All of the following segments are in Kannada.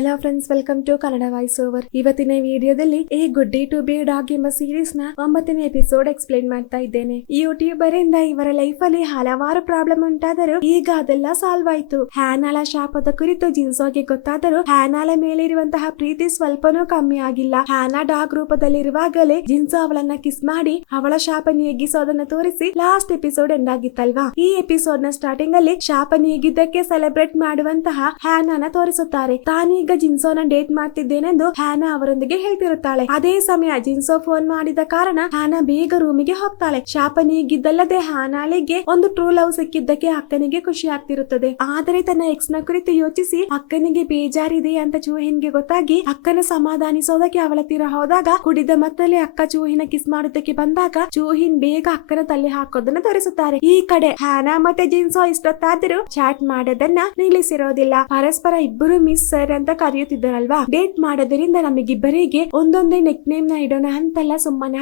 Hello friends welcome to Kannada voice over ಇವತ್ತಿನ ವಿಡಿಯೋದಲ್ಲಿ a goody to be dog ಎಂಬ ಸೀರೀಸ್ನ ಒಂಬತ್ತನೇ ಎಪಿಸೋಡ್ ಎಕ್ಸ್ಪ್ಲೈನ್ ಮಾಡ್ತಾ ಇದ್ದೇನೆ. ಯೂಟ್ಯೂಬರ್ ಇಂದ ಇವರ ಲೈಫ್ ಅಲ್ಲಿ ಹಲವಾರು ಪ್ರಾಬ್ಲಮ್ ಉಂಟಾದರೂ ಈಗ ಅದೆಲ್ಲ ಸಾಲ್ವ್ ಆಯ್ತು. ಹ್ಯಾನಾಲ ಶಾಪದ ಕುರಿತು ಜಿನ್ಸೋಗೆ ಗೊತ್ತಾದರೂ ಹ್ಯಾನಾಲ ಮೇಲೆ ಇರುವಂತಹ ಪ್ರೀತಿ ಸ್ವಲ್ಪನೂ ಕಮ್ಮಿ ಆಗಿಲ್ಲ. ಹ್ಯಾನಾ ಡಾಗ್ ರೂಪದಲ್ಲಿರುವಾಗಲೇ ಜಿನ್ಸೋ ಅವಳನ್ನ ಕಿಸ್ ಮಾಡಿ ಅವಳ ಶಾಪ ನೀಗಿಸೋದನ್ನ ತೋರಿಸಿ ಲಾಸ್ಟ್ ಎಪಿಸೋಡ್ ಎಂಡ್ ಈ ಎಪಿಸೋಡ್ನ ಸ್ಟಾರ್ಟಿಂಗ್ ಅಲ್ಲಿ ಶಾಪ ನೀಗಿದ್ದಕ್ಕೆ ಸೆಲೆಬ್ರೇಟ್ ಮಾಡುವಂತಹ ಹ್ಯಾನಾನ ತೋರಿಸುತ್ತಾರೆ. ತಾನೀಗ ಜಿನ್ಸೋನ ಡೇಟ್ ಮಾಡ್ತಿದ್ದೇನೆಂದು ಹ್ಯಾನಾ ಅವರೊಂದಿಗೆ ಹೇಳ್ತಿರುತ್ತಾಳೆ. ಅದೇ ಸಮಯ ಜಿನ್ಸೋ ಫೋನ್ ಮಾಡಿದ ಕಾರಣ ಹ್ಯಾನಾ ಬೇಗ ರೂಮಿಗೆ ಹೋಗ್ತಾಳೆ. ಶಾಪ ನೀಗಿದ್ದಲ್ಲದೆ ಹ್ಯಾನಾಳಿಗೆ ಒಂದು ಟ್ರೂ ಲವ್ ಸಿಕ್ಕಿದ್ದಕ್ಕೆ ಅಕ್ಕನಿಗೆ ಖುಷಿ ಆಗ್ತಿರುತ್ತದೆ. ಆದರೆ ತನ್ನ ಎಕ್ಸ್ನ ಕುರಿತು ಯೋಚಿಸಿ, ಅಕ್ಕನಿಗೆ ಬೇಜಾರಿದೆ ಅಂತ ಚೂಹಿನ್ಗೆ ಗೊತ್ತಾಗಿ ಅಕ್ಕನ ಸಮಾಧಾನಿಸೋದಕ್ಕೆ ಅವಳ ತೀರ ಹೋದಾಗ ಕುಡಿದ ಮತ್ತಲ್ಲಿ ಅಕ್ಕ ಚೂಹಿನ ಕಿಸ್ ಮಾಡೋದಕ್ಕೆ ಬಂದಾಗ ಚೂಹಿನ್ ಬೇಗ ಅಕ್ಕನ ತಲೆ ಹಾಕೋದನ್ನ ತೋರಿಸುತ್ತಾರೆ. ಈ ಕಡೆ ಹ್ಯಾನಾ ಮತ್ತೆ ಜಿನ್ಸೋ ಇಷ್ಟೊತ್ತಾದರೂ ಚಾಟ್ ಮಾಡೋದನ್ನ ನಿಲ್ಲಿಸಿರೋದಿಲ್ಲ. ಪರಸ್ಪರ ಇಬ್ಬರು ಮಿಸ್ ಸರ್ ಅಂತ ಕರೆಯುತ್ತಿದ್ದಾರಲ್ವಾ? ಡೇಟ್ ಮಾಡೋದ್ರಿಂದ ನಮಗಿಬ್ಬರಿಗೆ ಒಂದೊಂದೇ ನೆಕ್ ನೇಮ್ನ ಇಡೋಣ ಅಂತೆಲ್ಲ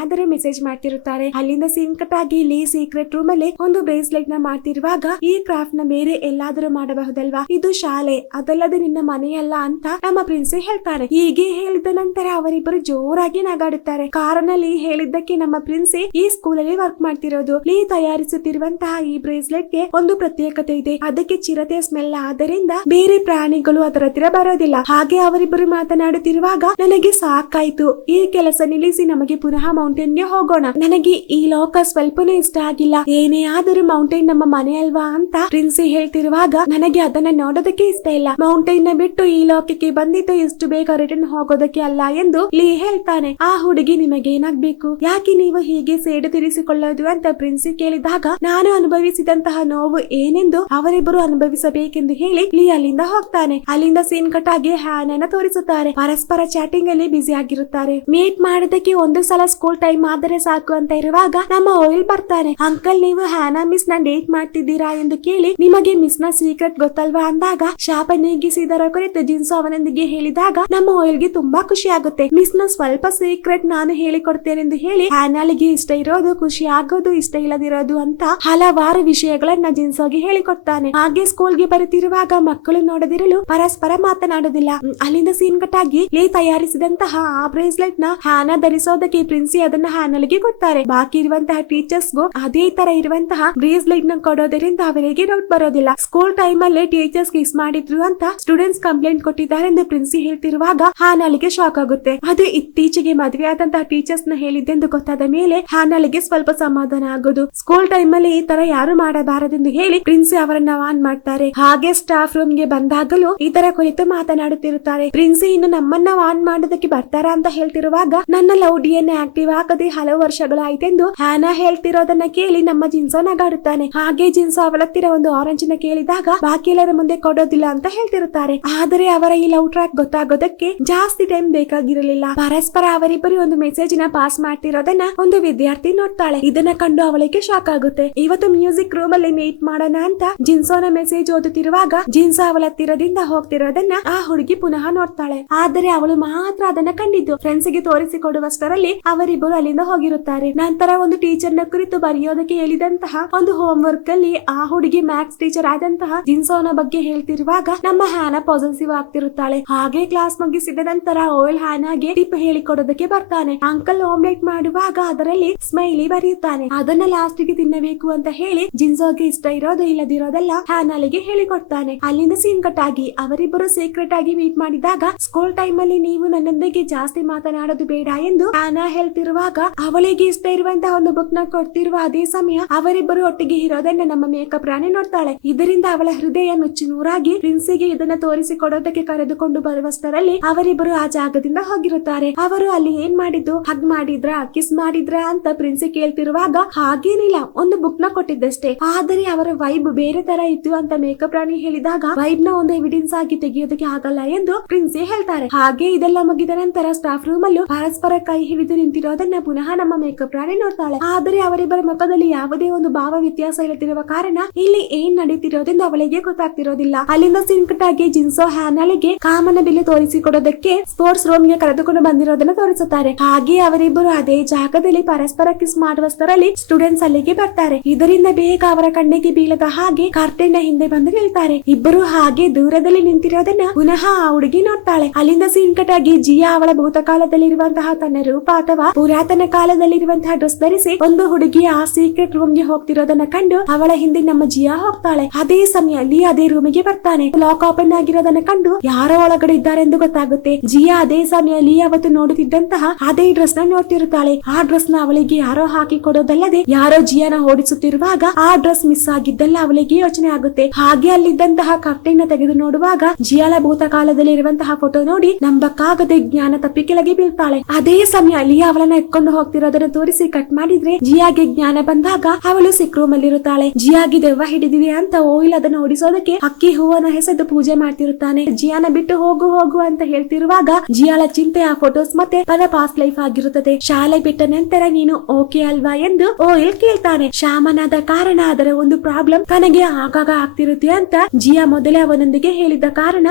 ಆದರೆ ಮೆಸೇಜ್ ಮಾಡ್ತಿರುತ್ತಾರೆ. ಅಲ್ಲಿಂದ ಸೀನ್ ಆಗಿ ಇಲ್ಲಿ ಸೀಕ್ರೆಟ್ ರೂಮ್ ಅಲ್ಲಿ ಒಂದು ಬ್ರೇಸ್ಲೆಟ್ನ ಮಾಡ್ತಿರುವಾಗ ಈ ಕ್ರಾಫ್ಟ್ನ ಬೇರೆ ಎಲ್ಲಾದರೂ ಮಾಡಬಹುದಲ್ವಾ? ಇದು ಶಾಲೆ. ಅದಲ್ಲದೆ ನಿನ್ನ ಮನೆಯಲ್ಲ ಅಂತ ನಮ್ಮ ಪ್ರಿನ್ಸ್ ಹೇಳ್ತಾರೆ. ಹೀಗೆ ಹೇಳಿದ ನಂತರ ಅವರಿಬ್ಬರು ಜೋರಾಗಿ ನಗಾಡುತ್ತಾರೆ. ಕಾರನಲ್ಲಿ ಹೇಳಿದ್ದಕ್ಕೆ ನಮ್ಮ ಪ್ರಿನ್ಸಿ ಈ ಸ್ಕೂಲ್ ಅಲ್ಲಿ ವರ್ಕ್ ಮಾಡ್ತಿರೋದು. ಲೀ ತಯಾರಿಸುತ್ತಿರುವಂತಹ ಈ ಬ್ರೇಸ್ಲೆಟ್ಗೆ ಒಂದು ಪ್ರತ್ಯೇಕತೆ ಇದೆ. ಅದಕ್ಕೆ ಚಿರತೆ ಸ್ಮೆಲ್ ಆದ್ದರಿಂದ ಬೇರೆ ಪ್ರಾಣಿಗಳು ಅದರ ಹತ್ತಿರ ಬರೋದಿಲ್ಲ. ಹಾಗೆ ಅವರಿಬ್ಬರು ಮಾತನಾಡುತ್ತಿರುವಾಗ ನನಗೆ ಸಾಕಾಯ್ತು. ಈ ಕೆಲಸ ನಿಲ್ಲಿಸಿ ನಮಗೆ ಪುನಃ ಮೌಂಟೇನ್ಗೆ ಹೋಗೋಣ. ನನಗೆ ಈ ಲೋಕ ಸ್ವಲ್ಪನೂ ಇಷ್ಟ ಆಗಿಲ್ಲ. ಏನೇ ಆದರೂ ಮೌಂಟೇನ್ ನಮ್ಮ ಮನೆ ಅಲ್ವಾ ಅಂತ ಪ್ರಿನ್ಸಿ ಹೇಳ್ತಿರುವಾಗ ನನಗೆ ಅದನ್ನ ನೋಡೋದಕ್ಕೆ ಇಷ್ಟ ಇಲ್ಲ. ಮೌಂಟೇನ್ನ ಬಿಟ್ಟು ಈ ಲೋಕಕ್ಕೆ ಬಂದಿದ್ದು ಇಷ್ಟು ಬೇಗ ರಿಟರ್ನ್ ಹೋಗೋದಕ್ಕೆ ಅಲ್ಲ ಎಂದು ಲೀ ಹೇಳ್ತಾನೆ. ಆ ಹುಡುಗಿ ನಿಮಗೆ ಏನಾಗ್ಬೇಕು ಯಾಕೆ ನೀವು ಹೀಗೆ ಸೇಡು ತಿರಿಸಿಕೊಳ್ಳೋದು ಅಂತ ಪ್ರಿನ್ಸಿ ಕೇಳಿದಾಗ, ನಾನು ಅನುಭವಿಸಿದಂತಹ ನೋವು ಏನೆಂದು ಅವರಿಬ್ಬರು ಅನುಭವಿಸಬೇಕೆಂದು ಹೇಳಿ ಲೀ ಅಲ್ಲಿಂದ ಹೋಗ್ತಾನೆ. ಅಲ್ಲಿಂದ ಸೀನ್ ಕಟ್ ಆಗಿ ಹ್ಯಾನನ್ನ ತೋರಿಸುತ್ತಾರೆ. ಪರಸ್ಪರ ಚಾಟಿಂಗ್ ಅಲ್ಲಿ ಬ್ಯುಸಿ ಆಗಿರುತ್ತಾರೆ. ಮೀಟ್ ಮಾಡೋದಕ್ಕೆ ಒಂದು ಸಲ ಸ್ಕೂಲ್ ಟೈಮ್ ಆದರೆ ಸಾಕು ಅಂತ ಇರುವಾಗ ನಮ್ಮ ಓಯಿಲ್ ಬರ್ತಾರೆ ಅಂಕಲ್ ನೀವು ಹ್ಯಾನ ಮಿಸ್ನ ಡೇಟ್ ಮಾಡ್ತಿದ್ದೀರಾ ಎಂದು ಕೇಳಿ ನಿಮಗೆ ಮಿಸ್ನ ಸೀಕ್ರೆಟ್ ಗೊತ್ತಲ್ವಾ ಅಂದಾಗ ಶಾಪ ನೀಗಿಸಿದರ ಕುರಿತು ಜಿನ್ಸು ಅವನೊಂದಿಗೆ ಹೇಳಿದಾಗ ನಮ್ಮ ಓಯಿಲ್ಗೆ ತುಂಬಾ ಖುಷಿ ಆಗುತ್ತೆ. ಮಿಸ್ನ ಸ್ವಲ್ಪ ಸೀಕ್ರೆಟ್ ನಾನು ಹೇಳಿಕೊಡ್ತೇನೆಂದು ಹೇಳಿ ಹ್ಯಾನಾಲಿಗೆ ಇಷ್ಟ ಇರೋದು, ಖುಷಿ ಆಗೋದು, ಇಷ್ಟ ಇಲ್ಲದಿರೋದು ಅಂತ ಹಲವಾರು ವಿಷಯಗಳನ್ನ ಜಿನ್ಸೋಗೆ ಹೇಳಿಕೊಡ್ತಾನೆ. ಹಾಗೆ ಸ್ಕೂಲ್ಗೆ ಬರುತ್ತಿರುವಾಗ ಮಕ್ಕಳು ನೋಡದಿರಲು ಪರಸ್ಪರ ಮಾತನಾಡುವುದಿಲ್ಲ. ಹ್ಮ್, ಅಲ್ಲಿಂದ ಸೀನ್ ಕಟ್ ಆಗಿ ಲೇ ತಯಾರಿಸಿದಂತಹ ಆ ಬ್ರೇಸ್ಲೆಟ್ನ ಹ್ಯಾನ ಧರಿಸೋದಕ್ಕೆ ಪ್ರಿನ್ಸಿ ಅದನ್ನ ಹ್ಯಾನಲ್ಗೆ ಕೊಡ್ತಾರೆ. ಬಾಕಿ ಇರುವಂತಹ ಟೀಚರ್ಸ್ ಗು ಅದೇ ತರ ಇರುವಂತಹ ಬ್ರೇಸ್ಲೆಟ್ನ ಕೊಡೋದರಿಂದ ಅವರಿಗೆ ಡೌಟ್ ಬರೋದಿಲ್ಲ. ಸ್ಕೂಲ್ ಟೈಮ್ ಅಲ್ಲಿ ಟೀಚರ್ಸ್ ಕಿಸ್ ಮಾಡಿದ್ರು ಅಂತ ಸ್ಟೂಡೆಂಟ್ಸ್ ಕಂಪ್ಲೇಂಟ್ ಕೊಟ್ಟಿದ್ದಾರೆ ಎಂದು ಪ್ರಿನ್ಸಿ ಹೇಳ್ತಿರುವಾಗ ಹ್ಯಾನಲ್ಗೆ ಶಾಕ್ ಆಗುತ್ತೆ. ಅದು ಇತ್ತೀಚೆಗೆ ಮದುವೆ ಆದಂತಹ ಟೀಚರ್ಸ್ನ ಹೇಳಿದ್ದೆಂದು ಗೊತ್ತಾದ ಮೇಲೆ ಹಾನಲಿಗೆ ಸ್ವಲ್ಪ ಸಮಾಧಾನ ಆಗೋದು. ಸ್ಕೂಲ್ ಟೈಮ್ ಅಲ್ಲಿ ಈ ತರ ಯಾರು ಮಾಡಬಾರದೆಂದು ಹೇಳಿ ಪ್ರಿನ್ಸಿ ಅವರನ್ನ ವಾನ್ ಮಾಡ್ತಾರೆ. ಹಾಗೆ ಸ್ಟಾಫ್ ರೂಮ್ಗೆ ಬಂದಾಗಲೂ ಈ ತರ ಕುರಿತು ಮಾತನಾಡುತ್ತಿರುತ್ತಾರೆ ಪ್ರಿನ್ಸಿ ಇನ್ನು ನಮ್ಮನ್ನ ವಾನ್ ಮಾಡೋದಕ್ಕೆ ಬರ್ತಾರಾ ಅಂತ ಹೇಳ್ತಿರುವಾಗ ನನ್ನ ಲವ್ ಡಿ ಎನ್ ಆಕ್ಟಿವ್ ಆಗದೆ ಹಲವು ವರ್ಷಗಳಾಯ್ತೆಂದು ಹ್ಯಾನಾ ಹೇಳ್ತಿರೋದನ್ನ ಕೇಳಿ ನಮ್ಮ ಜಿನ್ಸೋ ನಗಾಡುತ್ತಾನೆ. ಹಾಗೆ ಜಿನ್ಸೋ ಅವಳತ್ತಿರ ಒಂದು ಆರೆಂಜ್ನ ಕೇಳಿದಾಗ ಬಾಕಿ ಎಲ್ಲರ ಮುಂದೆ ಕೊಡೋದಿಲ್ಲ ಅಂತ ಹೇಳ್ತಿರುತ್ತಾರೆ. ಆದರೆ ಅವರ ಈ ಲವ್ ಟ್ರ್ಯಾಕ್ ಗೊತ್ತಾಗೋದಕ್ಕೆ ಜಾಸ್ತಿ ಟೈಮ್ ಬೇಕಾಗಿರಲಿಲ್ಲ. ಪರಸ್ಪರ ಅವರಿಬ್ಬರು ಒಂದು ಮೆಸೇಜ್ನ ಪಾಸ್ ಮಾಡ್ತಿರೋದನ್ನ ಒಂದು ವಿದ್ಯಾರ್ಥಿ ನೋಡ್ತಾಳೆ. ಇದನ್ನ ಕಂಡು ಅವಳಿಗೆ ಶಾಕ್ ಆಗುತ್ತೆ. ಇವತ್ತು ಮ್ಯೂಸಿಕ್ ರೂಮ್ ಅಲ್ಲಿ ಮೀಟ್ ಮಾಡೋಣ ಅಂತ ಜಿನ್ಸೋನ ಮೆಸೇಜ್ ಓದುತ್ತಿರುವಾಗ ಜಿನ್ಸೋ ಅವಳ ಹತ್ತಿರದಿಂದ ಹೋಗ್ತಿರೋದನ್ನ ಆ ಪುನಃ ನೋಡ್ತಾಳೆ. ಆದರೆ ಅವಳು ಮಾತ್ರ ಅದನ್ನ ಕಂಡಿದ್ದು. ಫ್ರೆಂಡ್ಸ್ಗೆ ತೋರಿಸಿಕೊಡುವಷ್ಟರಲ್ಲಿ ಅವರಿಬ್ಬರು ಅಲ್ಲಿಂದ ಹೋಗಿರುತ್ತಾರೆ. ನಂತರ ಒಂದು ಟೀಚರ್ನ ಕುರಿತು ಬರೆಯೋದಕ್ಕೆ ಹೇಳಿದಂತಹ ಒಂದು ಹೋಮ್ ವರ್ಕ್ ಅಲ್ಲಿ ಆ ಹುಡುಗಿ ಮ್ಯಾಥ್ಸ್ ಟೀಚರ್ ಆದಂತಹ ಜಿನ್ಸೋನ ಬಗ್ಗೆ ಹೇಳ್ತಿರುವಾಗ ನಮ್ಮ ಹ್ಯಾನ ಪಾಸಿಟಿವ್ ಆಗ್ತಿರುತ್ತಾಳೆ. ಹಾಗೆ ಕ್ಲಾಸ್ ಮುಗಿಸಿದ ನಂತರ ಓಯಲ್ ಹ್ಯಾನಾಗೆ ಟಿಪ್ ಹೇಳಿಕೊಡೋದಕ್ಕೆ ಬರ್ತಾನೆ. ಅಂಕಲ್ ಆಮ್ಲೆಟ್ ಮಾಡುವಾಗ ಅದರಲ್ಲಿ ಸ್ಮೈಲಿ ಬರೆಯುತ್ತಾನೆ. ಅದನ್ನ ಲಾಸ್ಟ್ಗೆ ತಿನ್ನಬೇಕು ಅಂತ ಹೇಳಿ ಜಿನ್ಸೋಗೆ ಇಷ್ಟ ಇರೋದು ಇಲ್ಲದಿರೋದೆಲ್ಲ ಹ್ಯಾನಾಲಿಗೆ ಹೇಳಿಕೊಡ್ತಾನೆ. ಅಲ್ಲಿಂದ ಸೀನ್ ಕಟ್ ಆಗಿ ಅವರಿಬ್ಬರು ಸೀಕ್ರೆಟ್ ಆಗಿ ಮೀಟ್ ಮಾಡಿದಾಗ ಸ್ಕೂಲ್ ಟೈಮ್ ಅಲ್ಲಿ ನೀವು ನನ್ನೊಂದಿಗೆ ಜಾಸ್ತಿ ಮಾತನಾಡೋದು ಬೇಡ ಎಂದು ಆನಾ ಹೇಳ್ತಿರುವಾಗ ಅವಳಿಗೆ ಇಷ್ಟ ಇರುವಂತಹ ಒಂದು ಬುಕ್ನ ಕೊಡ್ತಿರುವ ಅದೇ ಸಮಯ ಅವರಿಬ್ಬರು ಒಟ್ಟಿಗೆ ಇರೋದನ್ನ ನಮ್ಮ ಮೇಕಪ್ ರಾಣಿ ನೋಡ್ತಾಳೆ. ಇದರಿಂದ ಅವಳ ಹೃದಯ ನುಚ್ಚು ನೂರಾಗಿ ಪ್ರಿನ್ಸಿಗೆ ಇದನ್ನ ತೋರಿಸಿಕೊಡೋದಕ್ಕೆ ಕರೆದುಕೊಂಡು ಬರುವಷ್ಟರಲ್ಲಿ ಅವರಿಬ್ಬರು ಆ ಜಾಗದಿಂದ ಹೋಗಿರುತ್ತಾರೆ. ಅವರು ಅಲ್ಲಿ ಏನ್ ಮಾಡಿದ್ದು ಹಗ್ ಮಾಡಿದ್ರ ಕಿಸ್ ಮಾಡಿದ್ರ ಅಂತ ಪ್ರಿನ್ಸಿ ಕೇಳ್ತಿರುವಾಗ ಹಾಗೇನಿಲ್ಲ, ಒಂದು ಬುಕ್ನ ಕೊಟ್ಟಿದ್ದಷ್ಟೇ. ಆದರೆ ಅವರ ವೈಬ್ ಬೇರೆ ತರ ಇತ್ತು ಅಂತ ಮೇಕಪ್ ರಾಣಿ ಹೇಳಿದಾಗ ವೈಬ್ನ ಒಂದು ಎವಿಡೆನ್ಸ್ ಆಗಿ ತೆಗೆಯೋದಕ್ಕೆ ಆಗಲ್ಲ ಎಂದು ಪ್ರಿನ್ಸಿ ಹೇಳ್ತಾರೆ. ಹಾಗೆ ಇದೆಲ್ಲ ಮುಗಿದ ನಂತರ ಸ್ಟಾಫ್ ರೂಮ್ ಅಲ್ಲೂ ಪರಸ್ಪರ ಕೈ ಹಿಡಿದು ನಿಂತಿರೋದನ್ನ ಪುನಃ ನಮ್ಮ ಮೇಕಪ್ ರಾಣಿ ನೋಡ್ತಾಳೆ. ಆದರೆ ಅವರಿಬ್ಬರ ಮುಖದಲ್ಲಿ ಯಾವುದೇ ಒಂದು ಭಾವ ವ್ಯತ್ಯಾಸ ಇಲ್ಲದಿರುವ ಕಾರಣ ಇಲ್ಲಿ ಏನ್ ನಡೀತಿರೋದೆಂದು ಅವಳಿಗೆ ಗೊತ್ತಾಗ್ತಿರೋದಿಲ್ಲ. ಅಲ್ಲಿಂದ ಸಿಂಕಟ್ ಆಗಿ ಜಿನ್ಸೋ ಹ್ಯಾನಲಿಗೆ ಕಾಮನ ಬಿಲ್ಲು ತೋರಿಸಿಕೊಡೋದಕ್ಕೆ ಸ್ಪೋರ್ಟ್ಸ್ ರೂಮ್ಗೆ ಕರೆದುಕೊಂಡು ಬಂದಿರೋದನ್ನ ತೋರಿಸುತ್ತಾರೆ. ಹಾಗೆ ಅವರಿಬ್ಬರು ಅದೇ ಜಾಗದಲ್ಲಿ ಪರಸ್ಪರ ಕಿಸ್ ಮಾಡುವಷ್ಟರಲ್ಲಿ ಸ್ಟೂಡೆಂಟ್ಸ್ ಅಲ್ಲಿಗೆ ಬರ್ತಾರೆ. ಇದರಿಂದ ಬೇಗ ಅವರ ಕಣ್ಣಿಗೆ ಬೀಳದ ಹಾಗೆ ಕರ್ಟನ್ ಹಿಂದೆ ಬಂದು ನಿಲ್ತಾರೆ. ಇಬ್ಬರು ಹಾಗೆ ದೂರದಲ್ಲಿ ನಿಂತಿರೋದನ್ನ ಪುನಃ ಆ ಹುಡುಗಿ ನೋಡ್ತಾಳೆ. ಅಲ್ಲಿಂದ ಸೀನ್ ಕಟ್ ಆಗಿ ಜಿಯಾ ಅವಳ ಭೂತಕಾಲದಲ್ಲಿರುವಂತಹ ತನ್ನ ರೂಪ ಅಥವಾ ಪುರಾತನ ಕಾಲದಲ್ಲಿರುವಂತಹ ಡ್ರೆಸ್ ಧರಿಸಿ ಒಂದು ಹುಡುಗಿ ಆ ಸೀಕ್ರೆಟ್ ರೂಮ್ಗೆ ಹೋಗ್ತಿರೋದನ್ನ ಕಂಡು ಅವಳ ಹಿಂದೆ ನಮ್ಮ ಜಿಯಾ ಹೋಗ್ತಾಳೆ. ಅದೇ ಸಮಯದಲ್ಲಿ ಅದೇ ರೂಮಿಗೆ ಬರ್ತಾನೆ. ಲಾಕ್ ಓಪನ್ ಆಗಿರೋದನ್ನ ಕಂಡು ಯಾರೋ ಒಳಗಡೆ ಇದ್ದಾರೆ ಎಂದು ಗೊತ್ತಾಗುತ್ತೆ. ಜಿಯಾ ಅದೇ ಸಮಯದಲ್ಲಿ ಅವತ್ತು ನೋಡುತ್ತಿದ್ದಂತಹ ಅದೇ ಡ್ರೆಸ್ನ ನೋಡ್ತಿರುತ್ತಾಳೆ. ಆ ಡ್ರೆಸ್ನ ಅವಳಿಗೆ ಯಾರೋ ಹಾಕಿ ಕೊಡೋದಲ್ಲದೆ ಯಾರೋ ಜಿಯಾನ ಓಡಿಸುತ್ತಿರುವಾಗ ಆ ಡ್ರೆಸ್ ಮಿಸ್ ಆಗಿದ್ದಲ್ಲ ಅವಳಿಗೆ ಯೋಚನೆ ಆಗುತ್ತೆ. ಹಾಗೆ ಅಲ್ಲಿದ್ದಂತಹ ಕರ್ಟೈನ್ ತೆಗೆದು ನೋಡುವಾಗ ಜಿಯಾಲ ಭೂತಕಾಲದಲ್ಲಿ ಇರುವಂತಹ ಫೋಟೋ ನೋಡಿ ನಂಬಕ್ಕಾಗದೆ ಜ್ಞಾನ ತಪ್ಪಿ ಕೆಳಗೆ ಬೀಳ್ತಾಳೆ. ಅದೇ ಸಮಯ ಲಿಯಾ ಅವಳನ್ನ ಎತ್ಕೊಂಡು ಹೋಗ್ತಿರೋದನ್ನ ತೋರಿಸಿ ಕಟ್ ಮಾಡಿದ್ರೆ ಜಿಯಾಗೆ ಜ್ಞಾನ ಬಂದಾಗ ಅವಳು ಸಿಕ್ ರೂಮ್ ಅಲ್ಲಿ ಇರುತ್ತಾಳೆ ಜಿಯಾಗಿ ದೆವ್ವ ಹಿಡಿದಿವೆ ಅಂತ ಓಯಿಲ್ ಅದನ್ನ ಓಡಿಸೋದಕ್ಕೆ ಅಕ್ಕಿ ಹೂವನ ಹೆಸೆದು ಪೂಜೆ ಮಾಡ್ತಿರುತ್ತಾನೆ. ಜಿಯಾನ ಬಿಟ್ಟು ಹೋಗು ಹೋಗು ಅಂತ ಹೇಳ್ತಿರುವಾಗ ಜಿಯಾಳ ಚಿಂತೆ ಆ ಫೋಟೋಸ್ ಮತ್ತೆ ತನ್ನ ಪಾಸ್ಟ್ ಲೈಫ್ ಆಗಿರುತ್ತದೆ. ಶಾಲೆ ಬಿಟ್ಟ ನಂತರ ನೀನು ಓಕೆ ಅಲ್ವಾ ಎಂದು ಓಯಿಲ್ ಕೇಳ್ತಾನೆ. ಶಾಮನಾದ ಕಾರಣ ಅದರ ಒಂದು ಪ್ರಾಬ್ಲಮ್ ತನಗೆ ಆಗಾಗ ಆಗ್ತಿರುತ್ತೆ ಅಂತ ಜಿಯಾ ಮೊದಲೇ ಅವನೊಂದಿಗೆ ಹೇಳಿದ್ದ ಕಾರಣ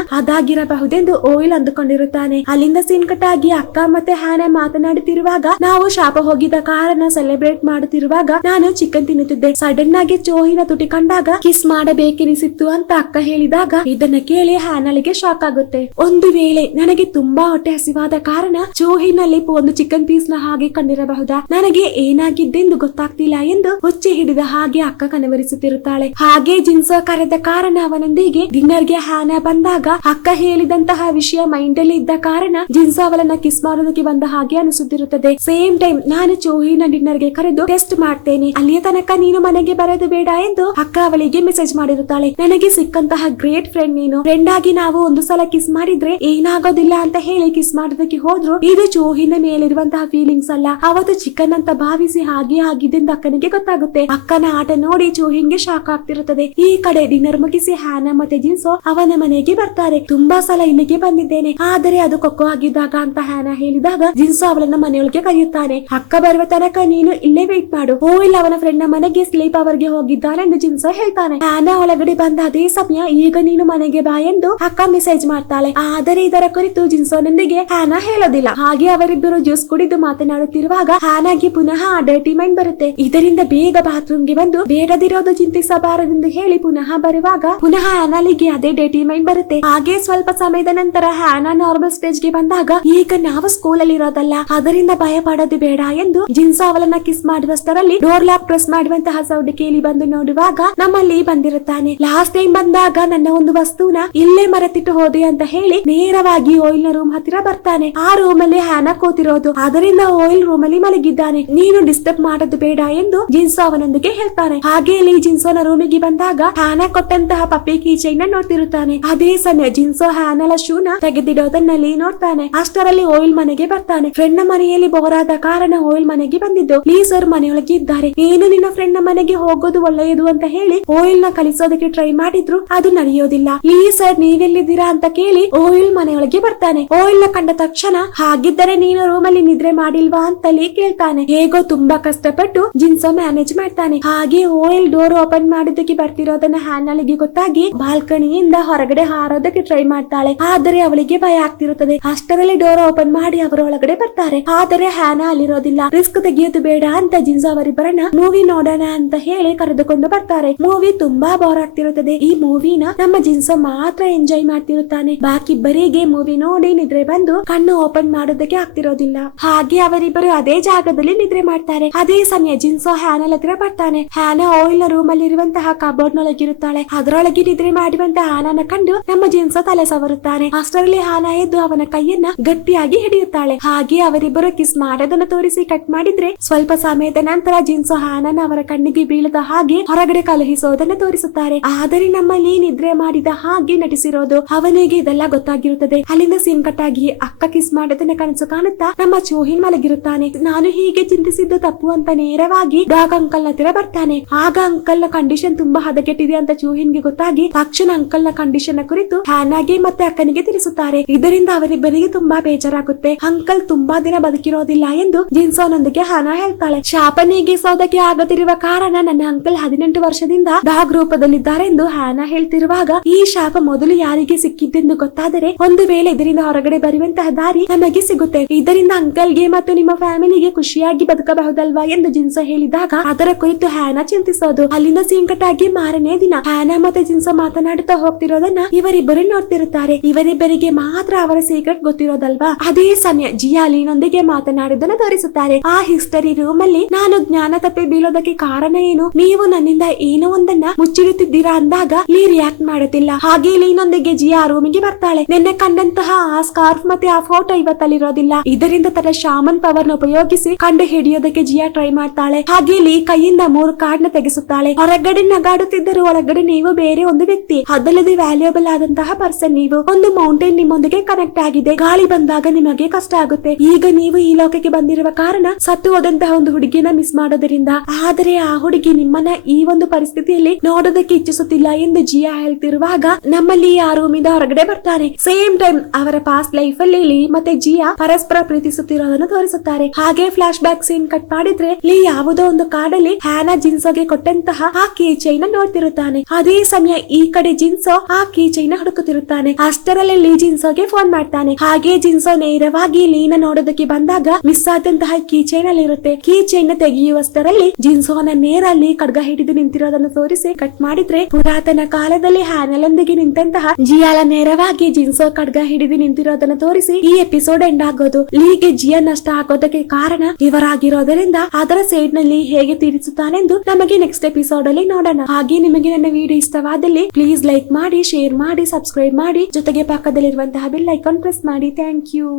ಅದಾಗಿರಬಹುದೆಂದು ಓಯಿಲ್ ಅಂದುಕೊಂಡಿರುತ್ತಾನೆ. ಅಲ್ಲಿಂದ ಸೀನ್ ಕಟ್ ಆಗಿ ಅಕ್ಕ ಮತ್ತೆ ಹ್ಯಾನೆ ಮಾತನಾಡುತ್ತಿರುವಾಗ, ನಾವು ಶಾಪ ಹೋಗಿದ್ದ ಕಾರನ್ನ ಸೆಲೆಬ್ರೇಟ್ ಮಾಡುತ್ತಿರುವಾಗ ನಾನು ಚಿಕನ್ ತಿನ್ನುತ್ತಿದ್ದೆ. ಸಡನ್ ಆಗಿ ಚೋಹಿನ ತುಟಿ ಕಂಡಾಗ ಕಿಸ್ ಮಾಡಬೇಕೆನಿಸಿತ್ತು ಅಂತ ಅಕ್ಕ ಹೇಳಿದಾಗ ಇದನ್ನ ಕೇಳಿ ಹ್ಯಾನಳಿಗೆ ಶಾಕ್ ಆಗುತ್ತೆ. ಒಂದು ವೇಳೆ ನನಗೆ ತುಂಬಾ ಹೊಟ್ಟೆ ಹಸಿವಾದ ಕಾರಣ ಚೋಹಿನಲ್ಲಿ ಒಂದು ಚಿಕನ್ ಪೀಸ್ನ ಹಾಗೆ ಕಂಡಿರಬಹುದಾ? ನನಗೆ ಏನಾಗಿದ್ದೆಂದು ಗೊತ್ತಾಗ್ತಿಲ್ಲ ಎಂದು ಹುಚ್ಚಿ ಹಿಡಿದ ಹಾಗೆ ಅಕ್ಕ ಕನವರಿಸುತ್ತಿರುತ್ತಾಳೆ. ಹಾಗೆ ಜಿನ್ಸೋ ಕರೆದ ಕಾರಣ ಅವನೊಂದಿಗೆ ಡಿನ್ನರ್ಗೆ ಹ್ಯಾನ ಬಂದಾಗ ಅಕ್ಕ ಹೇಳಿದಂತಹ ವಿಷಯ ಮೈಂಡ್ ಅಲ್ಲಿ ಇದ್ದ ಕಾರಣ ಜಿನ್ಸಾವಲನ್ನ ಅವಳನ್ನ ಕಿಸ್ ಮಾಡೋದಕ್ಕೆ ಬಂದ ಹಾಗೆ ಅನಿಸುತ್ತಿರುತ್ತದೆ. ಸೇಮ್ ಟೈಮ್ ನಾನು ಚೋಹಿನ ಡಿನ್ನರ್ಗೆ ಕರೆದು ಟೆಸ್ಟ್ ಮಾಡ್ತೇನೆ. ಅಲ್ಲಿಯ ತನಕ ನೀನು ಮನೆಗೆ ಬರೋದು ಬೇಡ ಎಂದು ಅಕ್ಕ ಅವಳಿಗೆ ಮೆಸೇಜ್ ಮಾಡಿರುತ್ತಾಳೆ. ನನಗೆ ಸಿಕ್ಕಂತಹ ಗ್ರೇಟ್ ಫ್ರೆಂಡ್ ನೀನು. ಫ್ರೆಂಡ್ ಆಗಿ ನಾವು ಒಂದು ಸಲ ಕಿಸ್ ಮಾಡಿದ್ರೆ ಏನಾಗೋದಿಲ್ಲ ಅಂತ ಹೇಳಿ ಕಿಸ್ ಮಾಡೋದಕ್ಕೆ ಹೋದ್ರು ಇದು ಚೋಹಿನ ಮೇಲಿರುವಂತಹ ಫೀಲಿಂಗ್ಸ್ ಅಲ್ಲ. ಅವತ್ತು ಚಿಕನ್ ಅಂತ ಭಾವಿಸಿ ಹಾಗೆ ಆಗಿದೆ ಎಂದು ಅಕ್ಕನಿಗೆ ಗೊತ್ತಾಗುತ್ತೆ. ಅಕ್ಕನ ಆಟ ನೋಡಿ ಚೋಹಿನ್ಗೆ ಶಾಕ್ ಆಗ್ತಿರುತ್ತದೆ. ಈ ಕಡೆ ಡಿನ್ನರ್ ಮುಗಿಸಿ ಹ್ಯಾನ ಮತ್ತೆ ಜಿನ್ಸೋ ಅವನ ಮನೆಗೆ ಬರ್ತಾರೆ. ತುಂಬಾ ಸಲ ಇಲ್ಲಿಗೆ ಬಂದಿದ್ದೇನೆ. ಆದರೆ ಅದು ಕೊಕ್ಕೋ ಆಗಿದ್ದಾಗ ಅಂತ ಹ್ಯಾನ ಹೇಳಿದಾಗ, ಜಿನ್ಸು ಅವಳನ್ನ ಮನೆಯೊಳಗೆ ಕರೆಯುತ್ತಾನೆ. ಅಕ್ಕ ಬರುವ ತನಕ ನೀನು ಇಲ್ಲೇ ವೇಟ್ ಮಾಡು. ಓ, ಇಲ್ಲ, ಅವನ ಫ್ರೆಂಡ್ನ ಮನೆಗೆ ಸ್ಲೀಪ್ ಅವರ್ಗೆ ಹೋಗಿದ್ದಾನೆ ಎಂದು ಜಿನ್ಸೋ ಹೇಳ್ತಾನೆ. ಹ್ಯಾನ ಒಳಗಡೆ ಬಂದ ಅದೇ ಸಮಯ ಈಗ ನೀನು ಮನೆಗೆ ಬಾ ಎಂದು ಅಕ್ಕ ಮೆಸೇಜ್ ಮಾಡ್ತಾಳೆ. ಆದರೆ ಇದರ ಕುರಿತು ಜಿನ್ಸೋನೊಂದಿಗೆ ಹ್ಯಾನ ಹೇಳೋದಿಲ್ಲ. ಹಾಗೆ ಅವರಿಬ್ಬರು ಜ್ಯೂಸ್ ಕುಡಿದು ಮಾತನಾಡುತ್ತಿರುವಾಗ ಹ್ಯಾನಾಗಿ ಪುನಃ ಡರ್ಟಿ ಮೈಂಡ್ ಬರುತ್ತೆ. ಇದರಿಂದ ಬೇಗ ಬಾತ್ರೂಮ್ಗೆ ಬಂದು ಬೇಡದಿರೋದು ಚಿಂತಿಸಬಾರದೆಂದು ಹೇಳಿ ಪುನಃ ಬರುವಾಗ ಪುನಃ ಅನಾಲಿಗೆ ಅದೇ ಡರ್ಟಿ ಮೈಂಡ್ ಬರುತ್ತೆ. ಹಾಗೆ ಸಮಯದ ನಂತರ ಹ್ಯಾನಾ ನಾರ್ಮಲ್ ಸ್ಟೇಜ್ಗೆ ಬಂದಾಗ, ಈಗ ನಾವು ಸ್ಕೂಲ್ ಅಲ್ಲಿ ಇರೋದಲ್ಲ ಅದರಿಂದ ಭಯ ಪಡೋದು ಬೇಡ ಎಂದು ಜಿನ್ಸೋ ಅವಳನ್ನ ಕಿಸ್ ಮಾಡುವಷ್ಟರಲ್ಲಿ ಡೋರ್ ಲಾಕ್ ಪ್ರೆಸ್ ಮಾಡುವಂತಹ ಸೌಂಡ್ ಕೇಳಿ ಬಂದು ನೋಡುವಾಗ ನಮ್ಮಲ್ಲಿ ಬಂದಿರುತ್ತಾನೆ. ಲಾಸ್ಟ್ ಟೈಮ್ ಬಂದಾಗ ನನ್ನ ಒಂದು ವಸ್ತುನ ಇಲ್ಲೇ ಮರೆತಿಟ್ಟು ಹೋದೆ ಅಂತ ಹೇಳಿ ನೇರವಾಗಿ ಓಯಿಲ್ನ ರೂಮ್ ಹತ್ತಿರ ಬರ್ತಾನೆ. ಆ ರೂಮ್ ಅಲ್ಲಿ ಹ್ಯಾನ ಕೂತಿರೋದು. ಅದರಿಂದ ಓಯಿಲ್ ರೂಮ್ ಅಲ್ಲಿ ಮಲಗಿದ್ದಾನೆ. ನೀನು ಡಿಸ್ಟರ್ಬ್ ಮಾಡೋದು ಬೇಡ ಎಂದು ಜಿನ್ಸೋ ಅವನೊಂದಿಗೆ ಹೇಳ್ತಾನೆ. ಹಾಗೆ ಇಲ್ಲಿ ಜಿನ್ಸೋನ ರೂಮಿಗೆ ಬಂದಾಗ ಹ್ಯಾನಾ ಕೊಟ್ಟಂತಹ ಪಪ್ಪಿ ಕೀಚೈನ ನೋಡ್ತಿರುತ್ತಾನೆ. ಅದೇ ಸಮಯ ಜಿನ್ಸೋ ಹ್ಯಾನಲ ಶೂನ ತೆಗೆದಿಡೋದನ್ನಲ್ಲಿ ನೋಡ್ತಾನೆ. ಅಷ್ಟರಲ್ಲಿ ಓಯಿಲ್ ಮನೆಗೆ ಬರ್ತಾನೆ. ಫ್ರೆಂಡ್ನ ಮನೆಯಲ್ಲಿ ಬೋರಾದ ಕಾರಣ ಓಯಿಲ್ ಮನೆಗೆ ಬಂದಿದ್ದು. ಪ್ಲೀಸ್ ಸರ್ ಮನೆಯೊಳಗೆ ಇದ್ದಾರೆ. ಏನು ನಿನ್ನ ಫ್ರೆಂಡ್ನ ಮನೆಗೆ ಹೋಗೋದು ಒಳ್ಳೆಯದು ಅಂತ ಹೇಳಿ ಓಯಿಲ್ನ ಕಲಿಸೋದಕ್ಕೆ ಟ್ರೈ ಮಾಡಿದ್ರು. ಅದು ನಡೆಯೋದಿಲ್ಲ. ಪ್ಲೀಸ್ ಸರ್ ನೀವೆಲ್ಲಿದ್ದೀರಾ ಅಂತ ಕೇಳಿ ಓಯಿಲ್ ಮನೆಯೊಳಗೆ ಬರ್ತಾನೆ. ಓಯಿಲ್ನ ಕಂಡ ತಕ್ಷಣ ಹಾಗಿದ್ದರೆ ನೀನು ರೂಮ್ ಅಲ್ಲಿ ನಿದ್ರೆ ಮಾಡಿಲ್ವಾ ಅಂತಲೇ ಕೇಳ್ತಾನೆ. ಹೇಗೋ ತುಂಬಾ ಕಷ್ಟಪಟ್ಟು ಜಿನ್ಸೋ ಮ್ಯಾನೇಜ್ ಮಾಡ್ತಾನೆ. ಹಾಗೆ ಓಯಿಲ್ ಡೋರ್ ಓಪನ್ ಮಾಡೋದಕ್ಕೆ ಬರ್ತಿರೋದನ್ನ ಹ್ಯಾನಲ್ಗೆ ಗೊತ್ತಾಗಿ ಬಾಲ್ಕನಿಯಿಂದ ಹೊರಗಡೆ ಹಾರೋದಕ್ಕೆ ಟ್ರೈ ಮಾಡ್ತಾಳೆ. ಆದರೆ ಅವಳಿಗೆ ಭಯ ಆಗ್ತಿರುತ್ತದೆ. ಅಷ್ಟರಲ್ಲಿ ಡೋರ್ ಓಪನ್ ಮಾಡಿ ಅವರು ಒಳಗಡೆ ಬರ್ತಾರೆ. ಆದರೆ ಹ್ಯಾನ ಅಲ್ಲಿರೋದಿಲ್ಲ. ರಿಸ್ಕ್ ತೆಗೆಯೋದು ಬೇಡ ಅಂತ ಜಿನ್ಸ್ ಅವರಿಬ್ಬರನ್ನ ಮೂವಿ ನೋಡೋಣ ಅಂತ ಹೇಳಿ ಕರೆದುಕೊಂಡು ಬರ್ತಾರೆ. ಮೂವಿ ತುಂಬಾ ಬೋರ್ ಆಗ್ತಿರುತ್ತದೆ. ಈ ಮೂವಿನ ನಮ್ಮ ಜಿನ್ಸ್ ಮಾತ್ರ ಎಂಜಾಯ್ ಮಾಡ್ತಿರುತ್ತಾನೆ. ಬಾಕಿ ಬರೀಗೆ ಮೂವಿ ನೋಡಿ ನಿದ್ರೆ ಬಂದು ಕಣ್ಣು ಓಪನ್ ಮಾಡೋದಕ್ಕೆ ಆಗ್ತಿರೋದಿಲ್ಲ. ಹಾಗೆ ಅವರಿಬ್ಬರು ಅದೇ ಜಾಗದಲ್ಲಿ ನಿದ್ರೆ ಮಾಡ್ತಾರೆ. ಅದೇ ಸಮಯ ಜಿನ್ಸೋ ಹ್ಯಾನಲ್ ಹತ್ರ ಬರ್ತಾನೆ. ಹ್ಯಾನ ಓಯ್ಲ ರೂಮ್ ಅಲ್ಲಿ ಇರುವಂತಹ ಕಬೋರ್ಡ್ ನೊಳಗಿರುತ್ತಾಳೆ. ಅದರೊಳಗೆ ನಿದ್ರೆ ಮಾಡುವಂತಹ ಹ್ಯಾನನ ಕಂಡು ನಮ್ಮ ಜಿನ್ಸೋ ತಲೆ ಸವರುತ್ತಾನೆ. ಅಷ್ಟರಲ್ಲಿ ಹಾನ ಎದ್ದು ಅವನ ಕೈಯನ್ನ ಗಟ್ಟಿಯಾಗಿ ಹಿಡಿಯುತ್ತಾಳೆ. ಹಾಗೆ ಅವರಿಬ್ಬರು ಕಿಸ್ ಮಾಡೋದನ್ನ ತೋರಿಸಿ ಕಟ್ ಮಾಡಿದ್ರೆ ಸ್ವಲ್ಪ ಸಮಯದ ನಂತರ ಜಿನ್ಸು ಹಾನನ ಅವರ ಕಣ್ಣಿಗೆ ಬೀಳದ ಹಾಗೆ ಹೊರಗಡೆ ಕಳುಹಿಸೋದನ್ನ ತೋರಿಸುತ್ತಾರೆ. ಆದರೆ ನಮ್ಮಲ್ಲಿ ನಿದ್ರೆ ಮಾಡಿದ ಹಾಗೆ ನಟಿಸಿರೋದು ಅವನಿಗೆ ಇದೆಲ್ಲ ಗೊತ್ತಾಗಿರುತ್ತದೆ. ಅಲ್ಲಿಂದ ಸೀನ್ ಕಟ್ ಆಗಿ ಅಕ್ಕ ಕಿಸ್ ಮಾಡೋದನ್ನ ಕನಸು ಕಾಣುತ್ತಾ ನಮ್ಮ ಚೋಹಿನ್ ಮಲಗಿರುತ್ತಾನೆ. ನಾನು ಹೀಗೆ ಚಿಂತಿಸಿದ್ದು ತಪ್ಪು ಅಂತ ನೇರವಾಗಿ ಡಾಗ್ ಅಂಕಲ್ ಹತ್ತಿರ ಬರ್ತಾನೆ. ಆಗ ಅಂಕಲ್ನ ಕಂಡೀಷನ್ ತುಂಬಾ ಹದಗೆಟ್ಟಿದೆ ಅಂತ ಚೋಹಿನ್ಗೆ ಗೊತ್ತಾಗಿ ತಕ್ಷಣ ಅಂಕಲ್ನ ಕಂಡೀಷನ್ನ ಕುರಿತು ಹ್ಯಾನಾಗೆ ಮತ್ತೆ ಅಕ್ಕನಿಗೆ ತಿಳಿಸುತ್ತಾರೆ. ಇದರಿಂದ ಅವರಿಬ್ಬರಿಗೆ ತುಂಬಾ ಬೇಜಾರಾಗುತ್ತೆ. ಅಂಕಲ್ ತುಂಬಾ ದಿನ ಬದುಕಿರೋದಿಲ್ಲ ಎಂದು ಜಿನ್ಸೋನೊಂದಿಗೆ ಹಣ ಹೇಳ್ತಾಳೆ. ಶಾಪನಿಗೆ ಸೌದಕ್ಕೆ ಆಗದಿರುವ ಕಾರಣ ನನ್ನ ಅಂಕಲ್ ಹದಿನೆಂಟು ವರ್ಷದಿಂದ ಡಾಗ್ ರೂಪದಲ್ಲಿದ್ದಾರೆ ಎಂದು ಹ್ಯಾನಾ ಹೇಳ್ತಿರುವಾಗ, ಈ ಶಾಪ ಮೊದಲು ಯಾರಿಗೆ ಸಿಕ್ಕಿದ್ದೆಂದು ಗೊತ್ತಾದರೆ ಒಂದು ವೇಳೆ ಇದರಿಂದ ಹೊರಗಡೆ ಬರುವಂತಹ ದಾರಿ ನಮಗೆ ಸಿಗುತ್ತೆ. ಇದರಿಂದ ಅಂಕಲ್ಗೆ ಮತ್ತು ನಿಮ್ಮ ಫ್ಯಾಮಿಲಿಗೆ ಖುಷಿಯಾಗಿ ಬದುಕಬಹುದಲ್ವಾ ಎಂದು ಜಿನ್ಸೋ ಹೇಳಿದಾಗ, ಅದರ ಕುರಿತು ಹ್ಯಾನಾ ಚಿಂತಿಸೋದು. ಅಲ್ಲಿಂದ ಸಿಂಕಟ್ ಕಟ್ ಆಗಿ ಮಾರನೇ ದಿನ ಹ್ಯಾನಾ ಮತ್ತೆ ಜಿನ್ಸೋ ಮಾತನಾಡುತ್ತಾ ಹೋಗ್ತಿರೋದನ್ನ ಇವರಿಬ್ಬರು ನೋಡ್ತಿರ್ತಾರೆ. ನೋಡ್ತಿರುತ್ತಾರೆ ಇವರಿಬ್ಬರಿಗೆ ಮಾತ್ರ ಅವರ ಸೀಕ್ರೆಟ್ ಗೊತ್ತಿರೋದಲ್ವಾ? ಅದೇ ಸಮಯ ಜಿಯಾ ಲೀನೊಂದಿಗೆ ಮಾತನಾಡಿದ್ದನ್ನು ತೋರಿಸುತ್ತಾರೆ. ಆ ಹಿಸ್ಟರಿ ರೂಮ್ ಅಲ್ಲಿ ನಾನು ಜ್ಞಾನ ತಪ್ಪಿ ಬೀಳೋದಕ್ಕೆ ಕಾರಣ ಏನು? ನೀವು ನನ್ನಿಂದ ಏನೋ ಒಂದನ್ನ ಮುಚ್ಚಿಡುತ್ತಿದ್ದೀರಾ ಅಂದಾಗ ಲೀ ರಿಯಾಕ್ಟ್ ಮಾಡುತ್ತಿಲ್ಲ. ಹಾಗೆ ಲೀನೊಂದಿಗೆ ಜಿಯಾ ರೂಮಿಗೆ ಬರ್ತಾಳೆ. ನಿನ್ನೆ ಕಂಡಂತಹ ಆ ಸ್ಕಾರ್ಫ್ ಮತ್ತೆ ಆ ಫೋಟೋ ಇವತ್ತಲ್ಲಿರೋದಿಲ್ಲ. ಇದರಿಂದ ತನ್ನ ಶಾಮನ್ ಪವರ್ನ ಉಪಯೋಗಿಸಿ ಕಂಡು ಹಿಡಿಯೋದಕ್ಕೆ ಜಿಯಾ ಟ್ರೈ ಮಾಡ್ತಾಳೆ. ಹಾಗೆ ಲೀ ಕೈಯಿಂದ ಮೂರು ಕಾರ್ಡ್ನ ತೆಗೆಸುತ್ತಾಳೆ. ಹೊರಗಡೆ ನಗಾಡುತ್ತಿದ್ದರೂ ಒಳಗಡೆ ನೀವು ಬೇರೆ ಒಂದು ವ್ಯಕ್ತಿ. ಅದಲ್ಲದೆ ವ್ಯಾಲ್ಯೂಬಲ್ ಆದಂತಹ ಪರ್ಸನ್ ನೀವು ಒಂದು ಮೌಂಟೇನ್ ನಿಮ್ಮೊಂದಿಗೆ ಕನೆಕ್ಟ್ ಆಗಿದೆ. ಗಾಳಿ ಬಂದಾಗ ನಿಮಗೆ ಕಷ್ಟ ಆಗುತ್ತೆ. ಈಗ ನೀವು ಈ ಲೋಕಕ್ಕೆ ಬಂದಿರುವ ಕಾರಣ ಸತ್ತು ಹೋದಂತಹ ಒಂದು ಹುಡುಗಿನ ಮಿಸ್ ಮಾಡೋದ್ರಿಂದ. ಆದರೆ ಆ ಹುಡುಗಿ ನಿಮ್ಮನ್ನ ಈ ಒಂದು ಪರಿಸ್ಥಿತಿಯಲ್ಲಿ ನೋಡೋದಕ್ಕೆ ಇಚ್ಛಿಸುತ್ತಿಲ್ಲ ಎಂದು ಜಿಯಾ ಹೇಳ್ತಿರುವಾಗ ನಮ್ಮಲ್ಲಿ ಆ ರೂಮಿಂದ ಹೊರಗಡೆ ಬರ್ತಾನೆ ಸೇಮ್ ಟೈಮ್ ಅವರ ಪಾಸ್ಟ್ ಲೈಫ್ ಅಲ್ಲಿ ಲೀ ಮತ್ತೆ ಜಿಯಾ ಪರಸ್ಪರ ಪ್ರೀತಿಸುತ್ತಿರೋದನ್ನು ತೋರಿಸುತ್ತಾರೆ. ಹಾಗೆ ಫ್ಲಾಶ್ ಬ್ಯಾಕ್ ಸೀನ್ ಕಟ್ ಮಾಡಿದ್ರೆ ಲೀ ಯಾವುದೋ ಒಂದು ಕಾಡಲ್ಲಿ ಹ್ಯಾನಾ ಜಿನ್ಸೋಗೆ ಕೊಟ್ಟಂತಹ ಆ ಕೀ ಚೈನ್ ನೋಡ್ತಿರುತ್ತಾನೆ. ಅದೇ ಸಮಯ ಈ ಕಡೆ ಜಿನ್ಸೋ ಆ ಕೀ ಚೈನ್ ಹುಡುಕುತ್ತಿರುತ್ತಾನೆ. ಅಷ್ಟರಲ್ಲಿ ಲೀ ಜಿನ್ಸೋಗೆ ಫೋನ್ ಮಾಡ್ತಾನೆ. ಹಾಗೆ ಜಿನ್ಸೋ ನೇರವಾಗಿ ಲೀನ ನೋಡೋದಕ್ಕೆ ಬಂದಾಗ ಮಿಸ್ ಆದಂತಹ ಕೀ ಚೈನ್ ಅಲ್ಲಿ ಇರುತ್ತೆ. ಕೀ ಚೈನ್ ತೆಗೆಯುವಷ್ಟರಲ್ಲಿ ಜಿನ್ಸೋನ ನೇರಲ್ಲಿ ಖಡ್ಗ ಹಿಡಿದು ನಿಂತಿರೋದನ್ನು ತೋರಿಸಿ ಕಟ್ ಮಾಡಿದ್ರೆ ಪುರಾತನ ಕಾಲದಲ್ಲಿ ಹ್ಯಾನಲೊಂದಿಗೆ ನಿಂತಹ ಜಿಯಾಲ ನೇರವಾಗಿ ಜಿನ್ಸೋ ಖಡ್ಗ ಹಿಡಿದು ನಿಂತಿರೋದನ್ನು ತೋರಿಸಿ ಈ ಎಪಿಸೋಡ್ ಎಂಡ್ ಆಗೋದು. ಲೀಗೆ ಜಿಯಾ ನಷ್ಟ ಆಗೋದಕ್ಕೆ ಕಾರಣ ಇವರಾಗಿರೋದರಿಂದ ಅದರ ಸೈಡ್ನಲ್ಲಿ ಹೇಗೆ ತೀರಿಸುತ್ತಾನೆಂದು ನಮಗೆ ನೆಕ್ಸ್ಟ್ ಎಪಿಸೋಡ್ ಅಲ್ಲಿ ನೋಡೋಣ. ಹಾಗೆ ನಿಮಗೆ ನನ್ನ ವಿಡಿಯೋ ಇಷ್ಟವಾದಲ್ಲಿ ಪ್ಲೀಸ್ ಲೈಕ್ ಮಾಡಿ ಶೇರ್ ಮಾಡಿ ಸಬ್ಸ್ಕ್ರೈಬ್ ಮಾಡಿ. ಜೊತೆಗೆ ಪಕ್ಕದಲ್ಲಿರುವಂತಹ ಬೆಲ್ ಐಕಾನ್ ಪ್ರೆಸ್ ಮಾಡಿ. Thank you